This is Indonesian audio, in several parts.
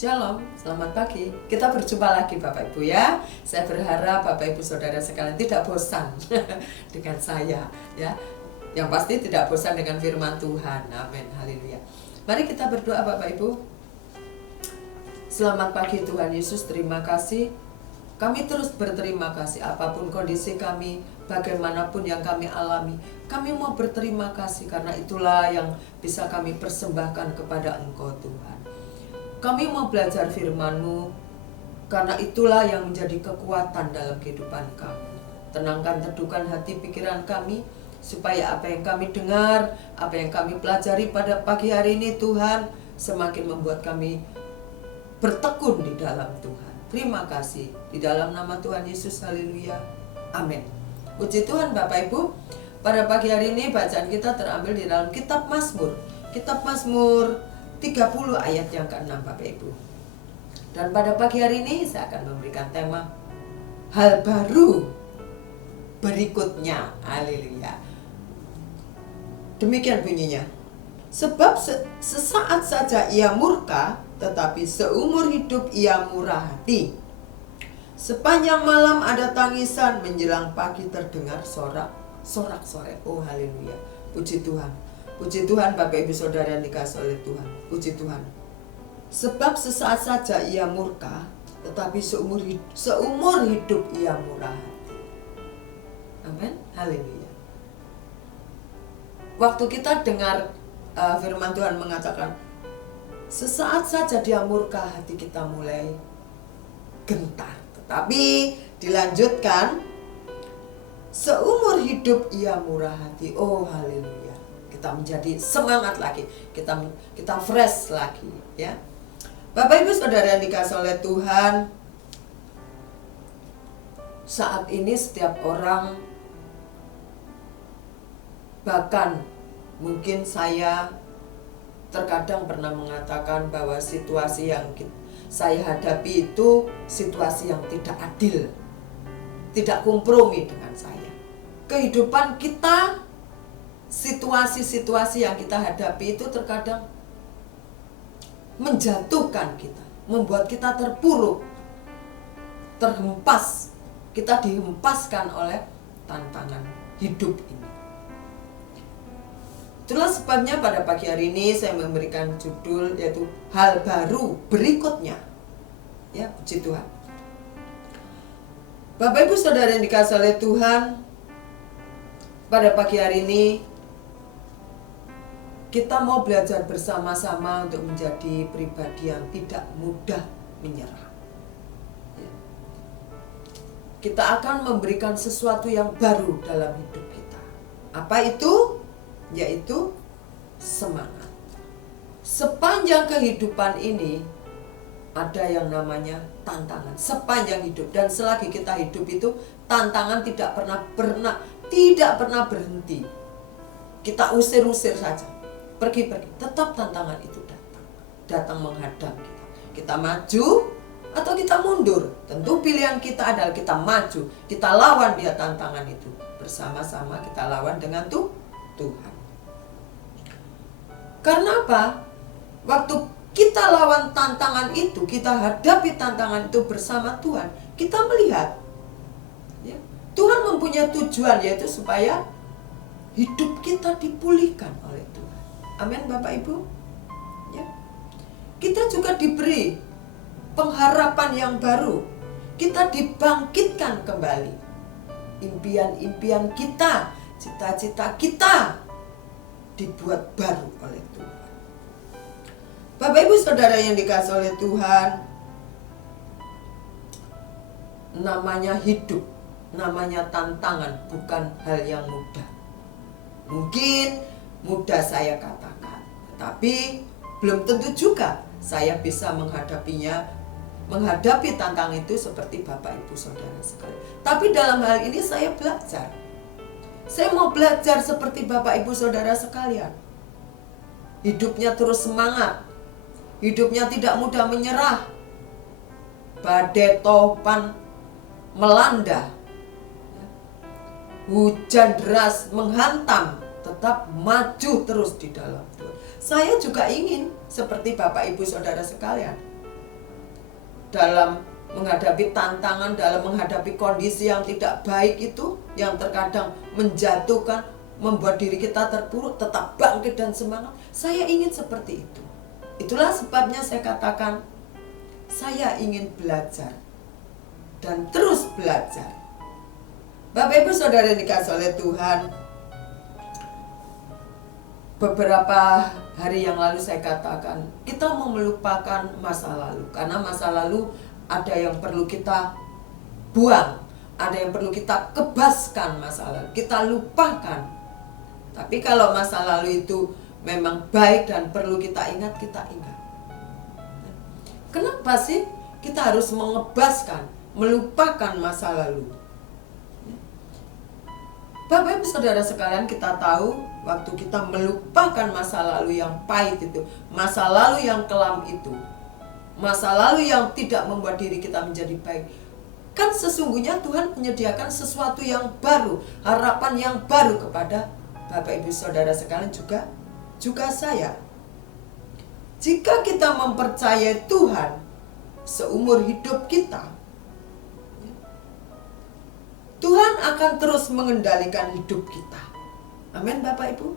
Shalom, selamat pagi. Kita berjumpa lagi Bapak Ibu ya. Saya berharap Bapak Ibu Saudara sekalian tidak bosan dengan saya ya. Yang pasti tidak bosan dengan firman Tuhan. Amin. Haleluya. Mari kita berdoa Bapak Ibu. Selamat pagi Tuhan Yesus, terima kasih. Kami terus berterima kasih apapun kondisi kami, bagaimanapun yang kami alami. Kami mau berterima kasih karena itulah yang bisa kami persembahkan kepada Engkau Tuhan. Kami mau belajar firman-Mu, karena itulah yang menjadi kekuatan dalam kehidupan kami. Tenangkan, teduhkan hati pikiran kami, supaya apa yang kami dengar, apa yang kami pelajari pada pagi hari ini Tuhan, semakin membuat kami bertekun di dalam Tuhan. Terima kasih, di dalam nama Tuhan Yesus, haleluya, amin. Puji Tuhan Bapak Ibu, pada pagi hari ini bacaan kita terambil di dalam kitab Mazmur. Kitab Mazmur 30 ayat yang ke-6 Bapak Ibu. Dan pada pagi hari ini saya akan memberikan tema hal baru berikutnya. Haleluya. Demikian bunyinya. Sebab sesaat saja ia murka, tetapi seumur hidup ia murah hati. Sepanjang malam ada tangisan, menjelang pagi terdengar sorak-sorai. Oh haleluya. Puji Tuhan. Puji Tuhan Bapak Ibu Saudara yang dikasihi oleh Tuhan. Puji Tuhan. Sebab sesaat saja ia murka, tetapi seumur hidup ia murah hati. Amin. Haleluya. Waktu kita dengar firman Tuhan mengatakan sesaat saja dia murka, hati kita mulai gentar. Tetapi dilanjutkan seumur hidup ia murah hati. Oh haleluya. Kita menjadi semangat lagi, kita fresh lagi ya. Bapak Ibu Saudara yang dikasihi oleh Tuhan, saat ini setiap orang, bahkan mungkin saya terkadang pernah mengatakan bahwa situasi yang saya hadapi itu situasi yang tidak adil, tidak kompromi dengan saya. Kehidupan kita, situasi-situasi yang kita hadapi itu terkadang menjatuhkan kita, membuat kita terpuruk, terhempas. Kita dihempaskan oleh tantangan hidup ini. Itulah sebabnya pada pagi hari ini saya memberikan judul yaitu hal baru berikutnya. Ya, puji Tuhan. Bapak Ibu Saudara yang dikasihi oleh Tuhan, pada pagi hari ini kita mau belajar bersama-sama untuk menjadi pribadi yang tidak mudah menyerah. Kita akan memberikan sesuatu yang baru dalam hidup kita. Apa itu? Yaitu semangat. Sepanjang kehidupan ini ada yang namanya tantangan. Sepanjang hidup dan selagi kita hidup itu tantangan tidak pernah berhenti. Kita usir-usir saja. Pergi, tetap tantangan itu datang menghadang kita. Kita maju atau kita mundur. Tentu pilihan kita adalah kita maju, kita lawan dia tantangan itu. Bersama-sama kita lawan dengan Tuhan. Karena apa? Waktu kita lawan tantangan itu, kita hadapi tantangan itu bersama Tuhan, kita melihat ya, Tuhan mempunyai tujuan, yaitu supaya hidup kita dipulihkan oleh Tuhan. Amin Bapak Ibu ya. Kita juga diberi pengharapan yang baru. Kita dibangkitkan kembali. Impian-impian kita, cita-cita kita dibuat baru oleh Tuhan. Bapak Ibu Saudara yang dikasihi oleh Tuhan, namanya hidup, namanya tantangan, bukan hal yang mudah. Mungkin mudah saya katakan, tetapi belum tentu juga saya bisa menghadapi tantangan itu seperti Bapak Ibu Saudara sekalian. Tapi dalam hal ini saya belajar. Saya mau belajar seperti Bapak Ibu Saudara sekalian. Hidupnya terus semangat. Hidupnya tidak mudah menyerah. Badai topan melanda. Hujan deras menghantam, tetap maju terus di dalam Tuhan. Saya juga ingin seperti Bapak Ibu Saudara sekalian. dalam menghadapi tantangan, dalam menghadapi kondisi yang tidak baik itu, yang terkadang menjatuhkan, membuat diri kita terpuruk, tetap bangkit dan semangat. Saya ingin seperti itu. Itulah sebabnya saya katakan, saya ingin belajar dan terus belajar. Bapak Ibu Saudara dikasih oleh Tuhan, beberapa hari yang lalu saya katakan, kita mau melupakan masa lalu. Karena masa lalu ada yang perlu kita buang, ada yang perlu kita kebaskan masa lalu, kita lupakan. Tapi kalau masa lalu itu memang baik dan perlu kita ingat, kita ingat. Kenapa sih kita harus mengebaskan, melupakan masa lalu? Bapak Ibu Saudara sekalian, kita tahu waktu kita melupakan masa lalu yang pahit itu, masa lalu yang kelam itu, masa lalu yang tidak membuat diri kita menjadi baik, kan sesungguhnya Tuhan menyediakan sesuatu yang baru, harapan yang baru kepada Bapak Ibu Saudara sekalian, juga saya. Jika kita mempercayai Tuhan seumur hidup kita, Tuhan akan terus mengendalikan hidup kita. Amin Bapak Ibu.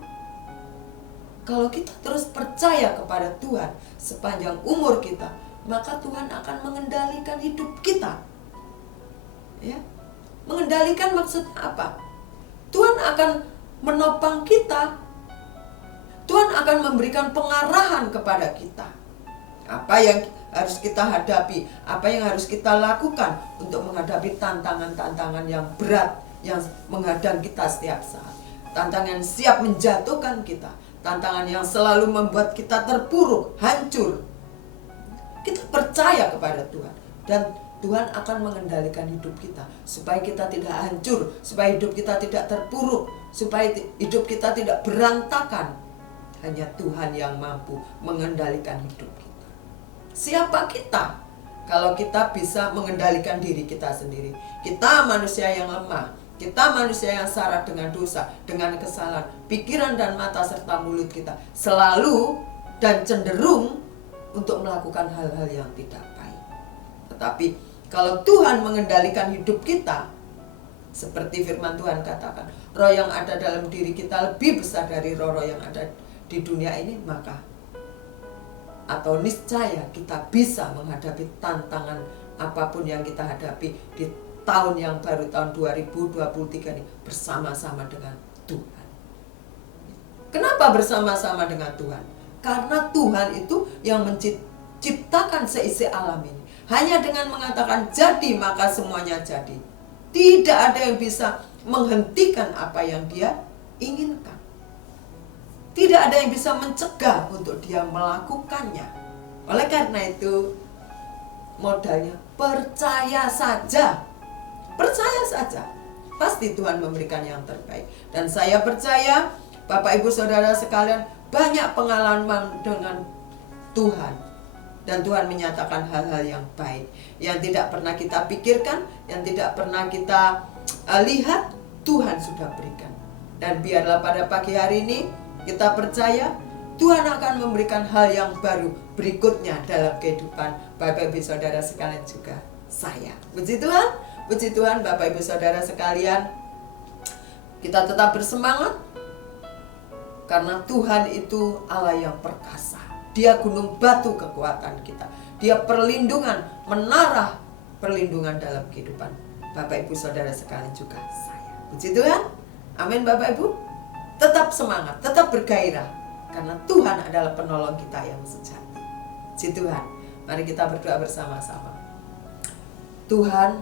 Kalau kita terus percaya kepada Tuhan sepanjang umur kita, maka Tuhan akan mengendalikan hidup kita. Ya. Mengendalikan maksudnya apa? Tuhan akan menopang kita. Tuhan akan memberikan pengarahan kepada kita. Apa yang harus kita hadapi, apa yang harus kita lakukan untuk menghadapi tantangan-tantangan yang berat yang menghadang kita setiap saat. Tantangan siap menjatuhkan kita, tantangan yang selalu membuat kita terpuruk, hancur. Kita percaya kepada Tuhan dan Tuhan akan mengendalikan hidup kita supaya kita tidak hancur, supaya hidup kita tidak terpuruk, supaya hidup kita tidak berantakan. Hanya Tuhan yang mampu mengendalikan hidup kita. Siapa kita kalau kita bisa mengendalikan diri kita sendiri? Kita manusia yang lemah, kita manusia yang syarat dengan dosa, dengan kesalahan, pikiran dan mata serta mulut kita selalu dan cenderung untuk melakukan hal-hal yang tidak baik. Tetapi kalau Tuhan mengendalikan hidup kita, seperti firman Tuhan katakan, roh yang ada dalam diri kita lebih besar dari roh-roh yang ada di dunia ini, maka atau niscaya kita bisa menghadapi tantangan apapun yang kita hadapi di tahun yang baru, tahun 2023 ini, bersama-sama dengan Tuhan. Kenapa bersama-sama dengan Tuhan? Karena Tuhan itu yang menciptakan seisi alam ini. Hanya dengan mengatakan jadi, maka semuanya jadi. Tidak ada yang bisa menghentikan apa yang Dia inginkan. Tidak ada yang bisa mencegah untuk dia melakukannya. Oleh karena itu, modalnya percaya saja. Percaya saja. Pasti Tuhan memberikan yang terbaik. Dan saya percaya, Bapak Ibu Saudara sekalian, banyak pengalaman dengan Tuhan. Dan Tuhan menyatakan hal-hal yang baik, yang tidak pernah kita pikirkan, yang tidak pernah kita lihat, Tuhan sudah berikan. Dan biarlah pada pagi hari ini kita percaya Tuhan akan memberikan hal yang baru berikutnya dalam kehidupan Bapak Ibu Saudara sekalian, juga saya. Puji Tuhan, puji Tuhan Bapak Ibu Saudara sekalian. Kita tetap bersemangat karena Tuhan itu Allah yang perkasa. Dia gunung batu kekuatan kita. Dia perlindungan, menara perlindungan dalam kehidupan Bapak Ibu Saudara sekalian, juga saya. Puji Tuhan. Amin Bapak Ibu. Tetap semangat, tetap bergairah, karena Tuhan adalah penolong kita yang sejati. Puji Tuhan. Mari kita berdoa bersama-sama. Tuhan,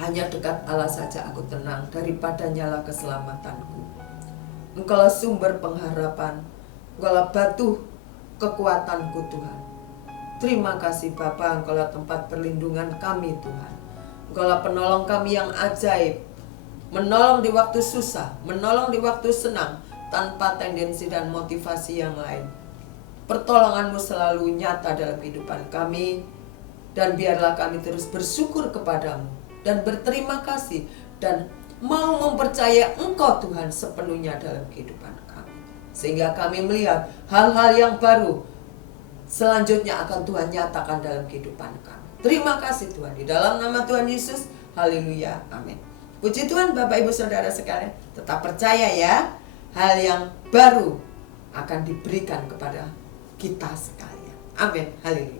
hanya dekat Allah saja aku tenang, daripadanya lah keselamatanku. Engkaulah sumber pengharapan, Engkaulah batu kekuatanku Tuhan. Terima kasih Bapa, Engkaulah tempat perlindungan kami Tuhan. Engkaulah penolong kami yang ajaib, menolong di waktu susah, menolong di waktu senang, tanpa tendensi dan motivasi yang lain. Pertolongan-Mu selalu nyata dalam kehidupan kami, dan biarlah kami terus bersyukur kepada-Mu, dan berterima kasih, dan mau mempercayai Engkau Tuhan sepenuhnya dalam kehidupan kami. Sehingga kami melihat hal-hal yang baru selanjutnya akan Tuhan nyatakan dalam kehidupan kami. Terima kasih Tuhan, di dalam nama Tuhan Yesus, haleluya, amin. Puji Tuhan Bapak Ibu Saudara sekalian, tetap percaya ya, hal yang baru akan diberikan kepada kita sekalian. Amin, haleluya.